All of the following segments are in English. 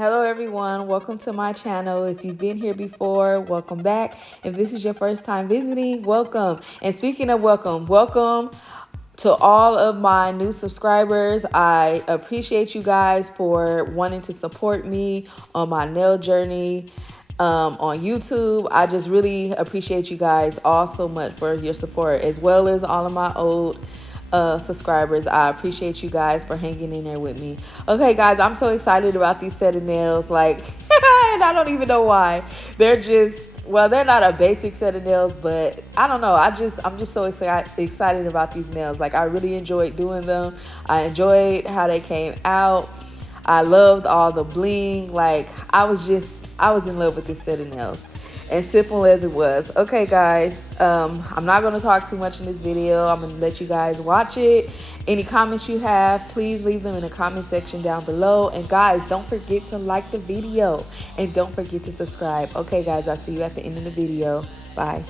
Hello everyone, welcome to my channel. If you've been here before, welcome back. If this is your first time visiting, welcome. And speaking of welcome to all of my new subscribers. I appreciate you guys for wanting to support me on my nail journey on YouTube. I just really appreciate you guys all so much for your support, as well as all of my old subscribers. I appreciate you guys for hanging in there with me. Okay guys, I'm so excited about these set of nails, like and I don't even know why. They're just, well, they're not a basic set of nails, but I don't know, I'm just so excited about these nails. Like, I really enjoyed doing them. I enjoyed how they came out. I loved all the bling. Like, I was in love with this set of nails, and simple as it was. Okay guys, I'm not going to talk too much in this video. I'm going to let you guys watch it. Any comments you have, please leave them in the comment section down below. And guys, don't forget to like the video and don't forget to subscribe. Okay guys, I'll see you at the end of the video. Bye.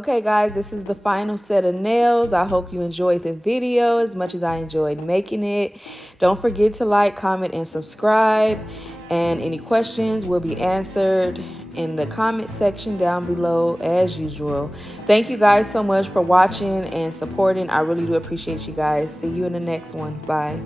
Okay guys, this is the final set of nails. I hope you enjoyed the video as much as I enjoyed making it. Don't forget to like, comment, and subscribe. And any questions will be answered in the comment section down below as usual. Thank you guys so much for watching and supporting. I really do appreciate you guys. See you in the next one. Bye.